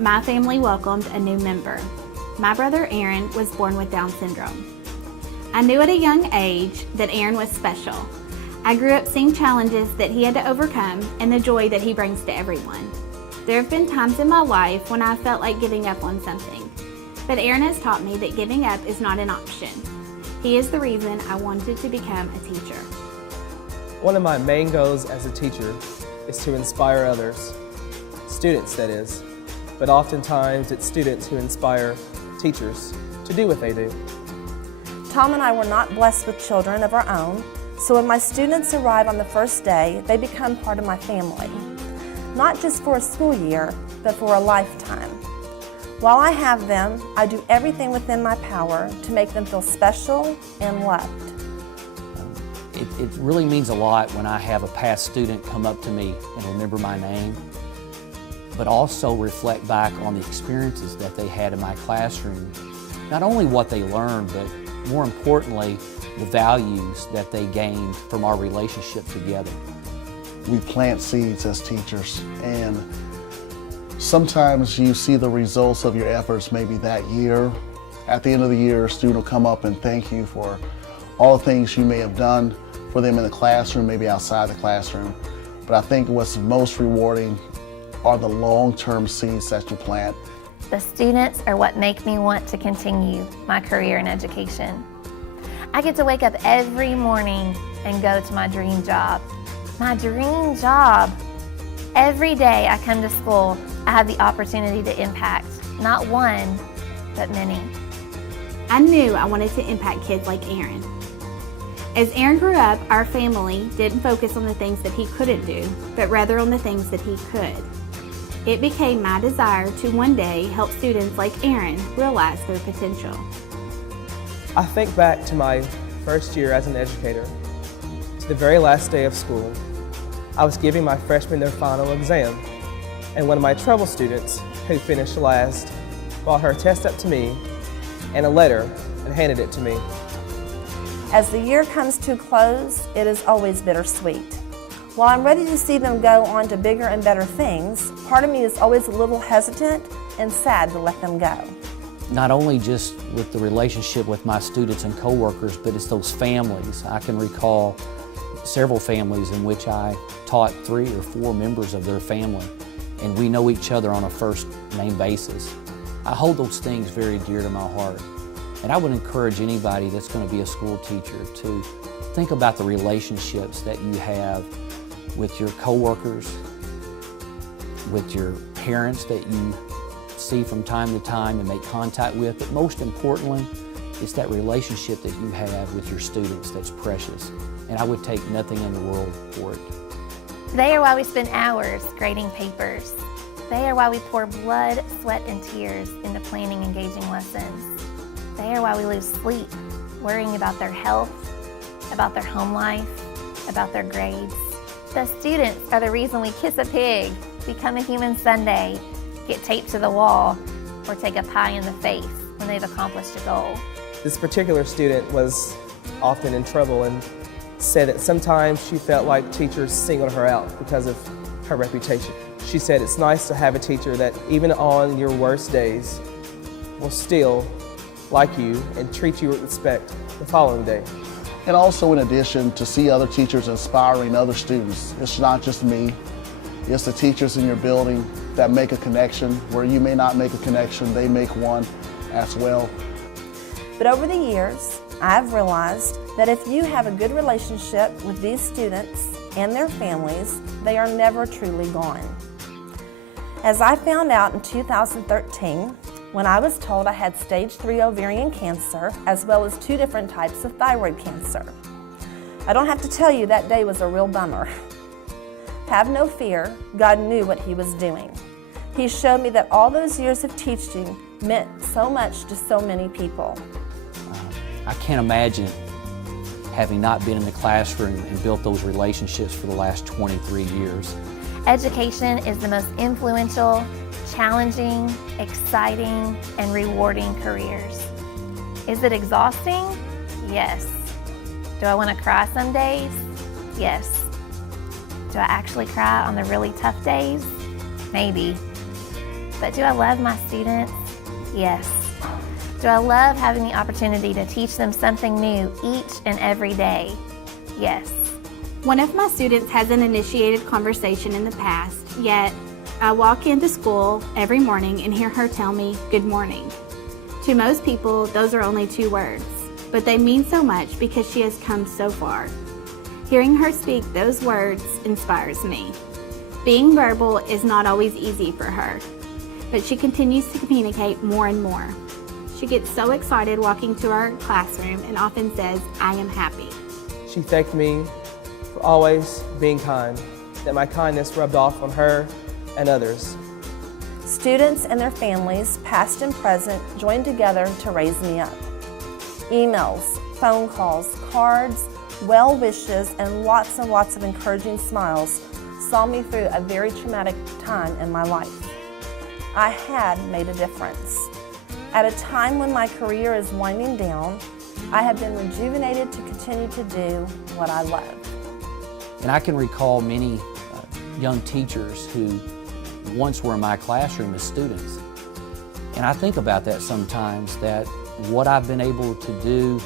my family welcomed a new member. My brother Aaron was born with Down syndrome. I knew at a young age that Aaron was special. I grew up seeing challenges that he had to overcome and the joy that he brings to everyone. There have been times in my life when I felt like giving up on something, but Aaron has taught me that giving up is not an option. He is the reason I wanted to become a teacher. One of my main goals as a teacher is to inspire others, students that is, but oftentimes it's students who inspire teachers to do what they do. Tom and I were not blessed with children of our own, so when my students arrive on the first day, they become part of my family. Not just for a school year, but for a lifetime. While I have them, I do everything within my power to make them feel special and loved. It really means a lot when I have a past student come up to me and remember my name, but also reflect back on the experiences that they had in my classroom. Not only what they learned, but more importantly, the values that they gained from our relationship together. We plant seeds as teachers, and sometimes you see the results of your efforts maybe that year. At the end of the year, a student will come up and thank you for all the things you may have done for them in the classroom, maybe outside the classroom. But I think what's most rewarding are the long-term seeds that you plant. The students are what make me want to continue my career in education. I get to wake up every morning and go to my dream job. My dream job. Every day I come to school, I have the opportunity to impact not one, but many. I knew I wanted to impact kids like Aaron. As Aaron grew up, our family didn't focus on the things that he couldn't do, but rather on the things that he could. It became my desire to one day help students like Aaron realize their potential. I think back to my first year as an educator, to the very last day of school. I was giving my freshmen their final exam, and one of my trouble students, who finished last, brought her test up to me and a letter and handed it to me. As the year comes to a close, it is always bittersweet. While I'm ready to see them go on to bigger and better things, part of me is always a little hesitant and sad to let them go. Not only just with the relationship with my students and coworkers, but it's those families. I can recall several families in which I taught 3 or 4 members of their family, and we know each other on a first name basis. I hold those things very dear to my heart, and I would encourage anybody that's going to be a school teacher to think about the relationships that you have with your coworkers, with your parents that you see from time to time and make contact with, but most importantly, it's that relationship that you have with your students that's precious, and I would take nothing in the world for it. They are why we spend hours grading papers. They are why we pour blood, sweat, and tears into planning engaging lessons. They are why we lose sleep, worrying about their health, about their home life, about their grades. The students are the reason we kiss a pig, become a human Sunday, get taped to the wall, or take a pie in the face when they've accomplished a goal. This particular student was often in trouble and said that sometimes she felt like teachers singled her out because of her reputation. She said it's nice to have a teacher that even on your worst days will still like you and treat you with respect the following day. And also, in addition, to see other teachers inspiring other students. It's not just me, it's the teachers in your building that make a connection. Where you may not make a connection, they make one as well. But over the years, I've realized that if you have a good relationship with these students and their families, they are never truly gone. As I found out in 2013, when I was told I had stage 3 ovarian cancer, as well as 2 different types of thyroid cancer. I don't have to tell you that day was a real bummer. Have no fear, God knew what He was doing. He showed me that all those years of teaching meant so much to so many people. I can't imagine having not been in the classroom and built those relationships for the last 23 years. Education is the most influential, challenging, exciting, and rewarding careers. Is it exhausting? Yes. Do I want to cry some days? Yes. Do I actually cry on the really tough days? Maybe. But do I love my students? Yes. Do I love having the opportunity to teach them something new each and every day? Yes. One of my students hasn't initiated conversation in the past, yet I walk into school every morning and hear her tell me, "Good morning." To most people, those are only 2 words, but they mean so much because she has come so far. Hearing her speak those words inspires me. Being verbal is not always easy for her, but she continues to communicate more and more. She gets so excited walking to our classroom and often says, "I am happy." She thanked me for always being kind, that my kindness rubbed off on her and others. Students and their families, past and present, joined together to raise me up. Emails, phone calls, cards, well wishes, and lots of encouraging smiles saw me through a very traumatic time in my life. I had made a difference. At a time when my career is winding down, I have been rejuvenated to continue to do what I love. And I can recall many young teachers who once were in my classroom as students. And I think about that sometimes, that what I've been able to do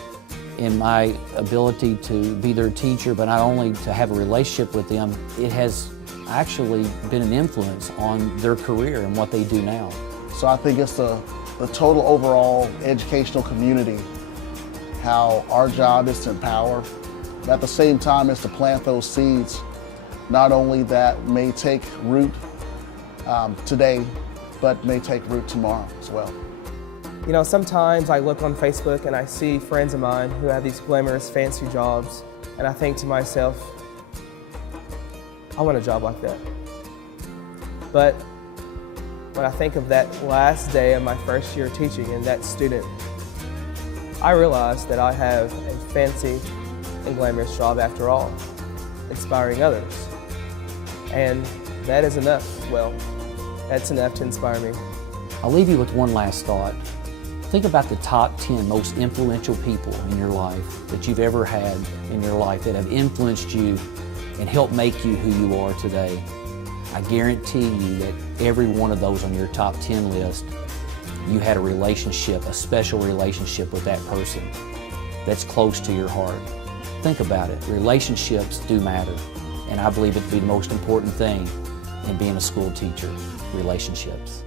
in my ability to be their teacher, but not only to have a relationship with them, it has actually been an influence on their career and what they do now. So I think it's the total overall educational community, how our job is to empower, but at the same time is to plant those seeds, not only that may take root today, but may take root tomorrow as well. You know, sometimes I look on Facebook and I see friends of mine who have these glamorous, fancy jobs, and I think to myself, I want a job like that. But when I think of that last day of my first year teaching and that student, I realize that I have a fancy and glamorous job after all, inspiring others. And that is enough. Well, that's enough to inspire me. I'll leave you with one last thought. Think about the top 10 most influential people in your life that you've ever had in your life that have influenced you and helped make you who you are today. I guarantee you that every one of those on your top 10 list, you had a relationship, a special relationship with that person that's close to your heart. Think about it. Relationships do matter, and I believe it to be the most important thing in being a school teacher, relationships.